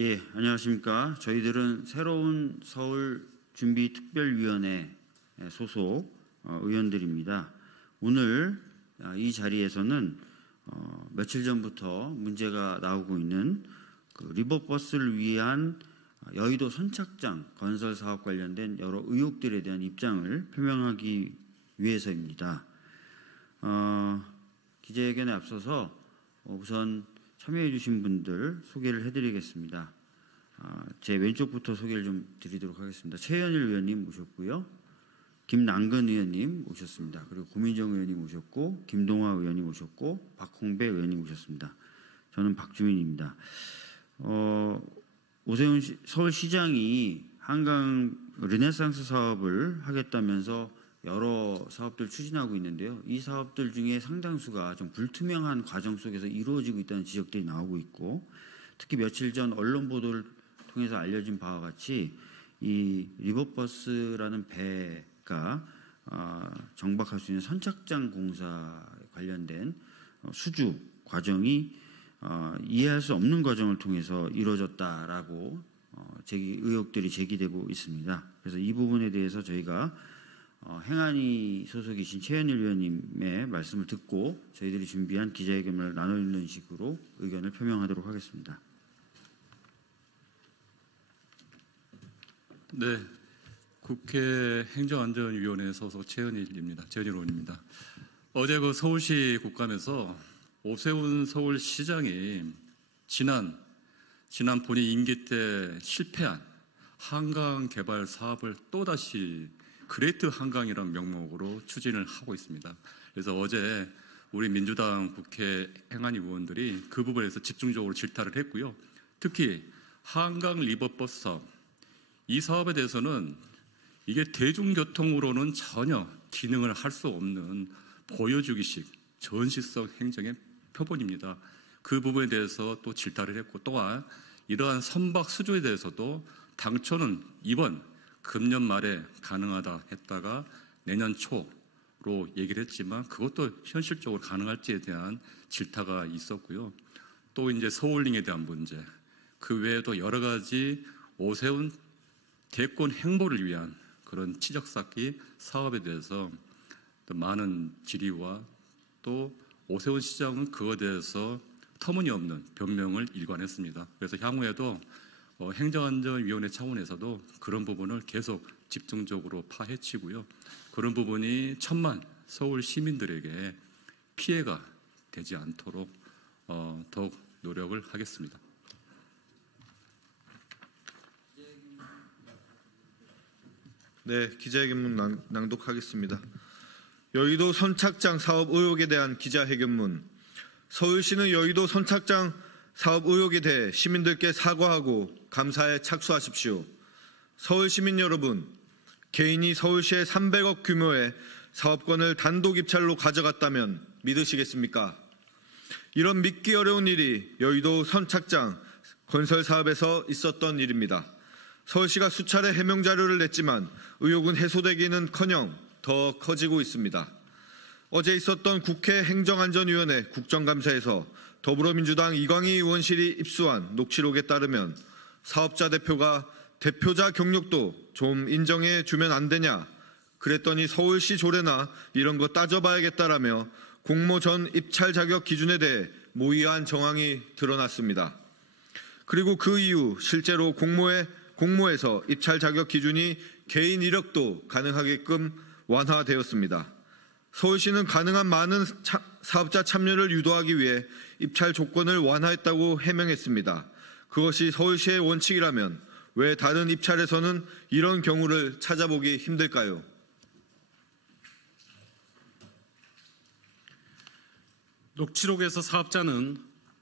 예, 안녕하십니까. 저희들은 새로운 서울준비특별위원회 소속 의원들입니다. 오늘 이 자리에서는 며칠 전부터 문제가 나오고 있는 리버버스를 위한 여의도 선착장 건설 사업 관련된 여러 의혹들에 대한 입장을 표명하기 위해서입니다. 기자회견에 앞서서 우선 참여해 주신 분들 소개를 해드리겠습니다. 제 왼쪽부터 소개를 좀 드리도록 하겠습니다. 최현일 의원님 모셨고요. 김남근 의원님 오셨습니다. 그리고 고민정 의원님 오셨고, 김동화 의원님 오셨고, 박홍배 의원님 오셨습니다. 저는 박주민입니다. 오세훈 서울시장이 한강 르네상스 사업을 하겠다면서 여러 사업들 추진하고 있는데요. 이 사업들 중에 상당수가 좀 불투명한 과정 속에서 이루어지고 있다는 지적들이 나오고 있고, 특히 며칠 전 언론 보도를 통해서 알려진 바와 같이 이 리버버스라는 배가 정박할 수 있는 선착장 공사 관련된 수주 과정이 이해할 수 없는 과정을 통해서 이루어졌다라고 의혹들이 제기되고 있습니다. 그래서 이 부분에 대해서 저희가 행안위 소속이신 최현일 의원님의 말씀을 듣고 저희들이 준비한 기자회견을 나누는 식으로 의견을 표명하도록 하겠습니다. 네, 국회 행정안전위원회 소속 최현일 의원입니다. 어제 서울시 국감에서 오세훈 서울시장이 지난 본인 임기 때 실패한 한강 개발 사업을 또다시 그레이트 한강이라는 명목으로 추진을 하고 있습니다. 그래서 어제 우리 민주당 국회 행안위 의원들이 그 부분에서 집중적으로 질타를 했고요. 특히 한강 리버버스 사업, 이 사업에 대해서는 이게 대중교통으로는 전혀 기능을 할 수 없는 보여주기식 전시성 행정의 표본입니다. 그 부분에 대해서 또 질타를 했고, 또한 이러한 선박 수주에 대해서도 당초는 이번 금년 말에 가능하다 했다가 내년 초로 얘기를 했지만 그것도 현실적으로 가능할지에 대한 질타가 있었고요. 또 이제 서울링에 대한 문제, 그 외에도 여러 가지 오세훈 대권 행보를 위한 그런 치적 쌓기 사업에 대해서 또 많은 질의와 또 오세훈 시장은 그거에 대해서 터무니없는 변명을 일관했습니다. 그래서 향후에도 행정안전위원회 차원에서도 그런 부분을 계속 집중적으로 파헤치고요. 그런 부분이 천만 서울 시민들에게 피해가 되지 않도록 더욱 노력을 하겠습니다. 네, 기자회견문 낭독하겠습니다. 여의도 선착장 사업 의혹에 대한 기자회견문. 서울시는 여의도 선착장 사업 의혹에 대해 시민들께 사과하고 감사에 착수하십시오. 서울 시민 여러분, 개인이 서울시의 300억 규모의 사업권을 단독 입찰로 가져갔다면 믿으시겠습니까? 이런 믿기 어려운 일이 여의도 선착장 건설 사업에서 있었던 일입니다. 서울시가 수차례 해명 자료를 냈지만 의혹은 해소되기는커녕 더 커지고 있습니다. 어제 있었던 국회 행정안전위원회 국정감사에서 더불어민주당 이광희 의원실이 입수한 녹취록에 따르면 사업자 대표가 대표자 경력도 좀 인정해 주면 안 되냐, 그랬더니 서울시 조례나 이런 거 따져봐야겠다라며 공모 전 입찰 자격 기준에 대해 모의한 정황이 드러났습니다. 그리고 그 이후 실제로 공모에서 입찰 자격 기준이 개인 이력도 가능하게끔 완화되었습니다. 서울시는 가능한 많은 사업자 참여를 유도하기 위해 입찰 조건을 완화했다고 해명했습니다. 그것이 서울시의 원칙이라면 왜 다른 입찰에서는 이런 경우를 찾아보기 힘들까요? 녹취록에서 사업자는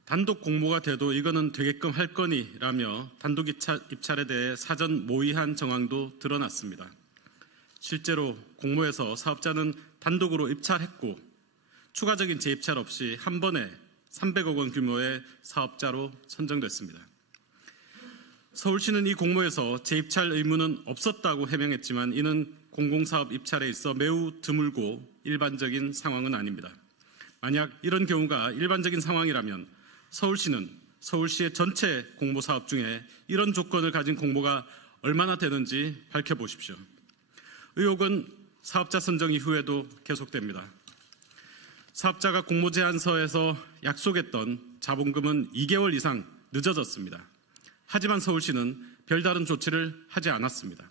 단독 공모가 돼도 이거는 되게끔 할 거니라며 단독 입찰에 대해 사전 모의한 정황도 드러났습니다. 실제로 공모에서 사업자는 단독으로 입찰했고 추가적인 재입찰 없이 한 번에 300억 원 규모의 사업자로 선정됐습니다. 서울시는 이 공모에서 재입찰 의무는 없었다고 해명했지만 이는 공공사업 입찰에 있어 매우 드물고 일반적인 상황은 아닙니다. 만약 이런 경우가 일반적인 상황이라면 서울시는 서울시의 전체 공모 사업 중에 이런 조건을 가진 공모가 얼마나 되는지 밝혀보십시오. 의혹은 사업자 선정 이후에도 계속됩니다. 사업자가 공모 제안서에서 약속했던 자본금은 2개월 이상 늦어졌습니다. 하지만 서울시는 별다른 조치를 하지 않았습니다.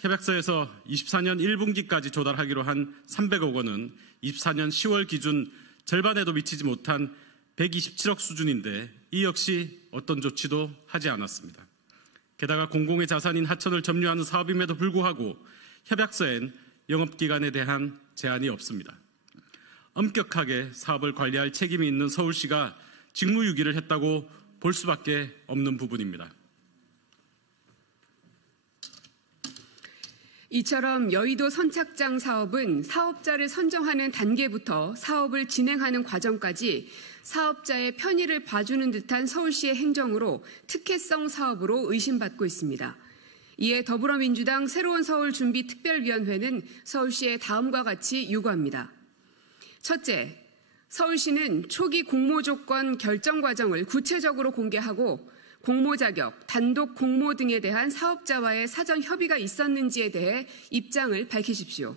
협약서에서 24년 1분기까지 조달하기로 한 300억 원은 24년 10월 기준 절반에도 미치지 못한 127억 수준인데 이 역시 어떤 조치도 하지 않았습니다. 게다가 공공의 자산인 하천을 점유하는 사업임에도 불구하고 협약서엔 영업기간에 대한 제한이 없습니다. 엄격하게 사업을 관리할 책임이 있는 서울시가 직무유기를 했다고 볼 수밖에 없는 부분입니다. 이처럼 여의도 선착장 사업은 사업자를 선정하는 단계부터 사업을 진행하는 과정까지 사업자의 편의를 봐주는 듯한 서울시의 행정으로 특혜성 사업으로 의심받고 있습니다. 이에 더불어민주당 새로운 서울 준비 특별위원회는 서울시에 다음과 같이 요구합니다. 첫째, 서울시는 초기 공모 조건 결정 과정을 구체적으로 공개하고 공모 자격, 단독 공모 등에 대한 사업자와의 사전 협의가 있었는지에 대해 입장을 밝히십시오.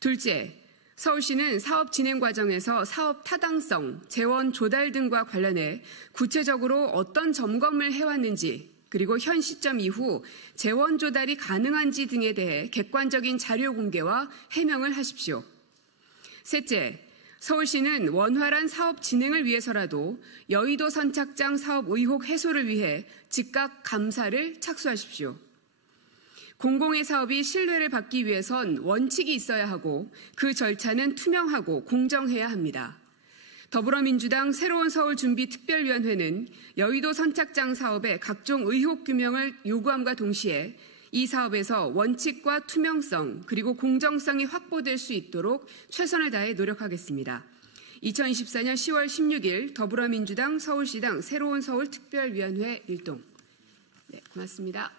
둘째, 서울시는 사업 진행 과정에서 사업 타당성, 재원 조달 등과 관련해 구체적으로 어떤 점검을 해왔는지, 그리고 현 시점 이후 재원 조달이 가능한지 등에 대해 객관적인 자료 공개와 해명을 하십시오. 셋째, 서울시는 원활한 사업 진행을 위해서라도 여의도 선착장 사업 의혹 해소를 위해 즉각 감사를 착수하십시오. 공공의 사업이 신뢰를 받기 위해선 원칙이 있어야 하고 그 절차는 투명하고 공정해야 합니다. 더불어민주당 새로운 서울 준비 특별위원회는 여의도 선착장 사업의 각종 의혹 규명을 요구함과 동시에 이 사업에서 원칙과 투명성 그리고 공정성이 확보될 수 있도록 최선을 다해 노력하겠습니다. 2024년 10월 16일 더불어민주당 서울시당 새로운 서울 특별위원회 일동. 네, 고맙습니다.